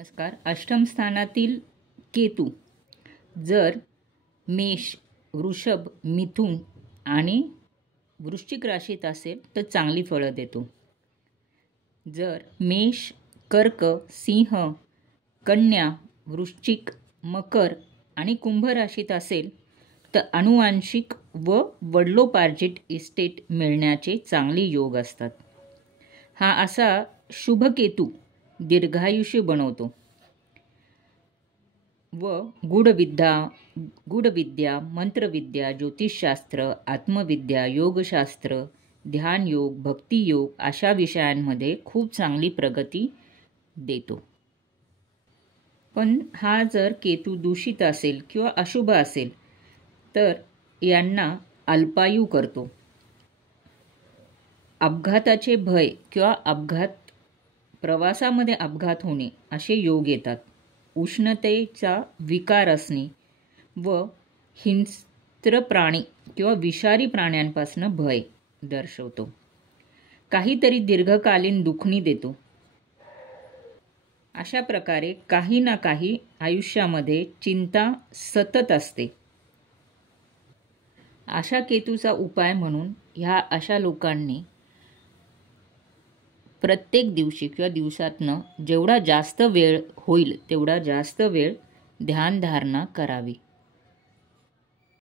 नमस्कार. अष्टम स्थानातील केतू जर मेष, वृषभ, मिथुन आणि वृश्चिक राशीत असेल तर चांगली फळं देतो. जर मेष, कर्क, सिंह, कन्या, वृश्चिक, मकर आणि कुंभ राशीत असेल तर अनुवांशिक व वडिलोपार्जित इस्टेट मिळण्याचे चांगले योग असतात. हा असा शुभ केतू दीर्घायुष्य बनवतो व गूढविद्या, मंत्रविद्या, ज्योतिषशास्त्र, आत्मविद्या, योगशास्त्र, ध्यानयोग, भक्तियोग अशा विषयांमध्ये खूप चांगली प्रगती देतो. पण हा जर केतू दूषित असेल किंवा अशुभ असेल तर यांना अल्पायू करतो. अपघाताचे भय किंवा प्रवासामध्ये अपघात होणे असे योग येतात. उष्णतेचा विकार असणे व हिंस्त्र प्राणी किंवा विषारी प्राण्यांपासून भय दर्शवतो. काहीतरी दीर्घकालीन दुखणी देतो. अशा प्रकारे काही ना काही आयुष्यामध्ये चिंता सतत असते. अशा केतूचा उपाय म्हणून ह्या अशा लोकांनी प्रत्येक दिवशी किंवा दिवसातनं जेवढा जास्त वेळ होईल तेवढा जास्त वेळ ध्यानधारणा करावी.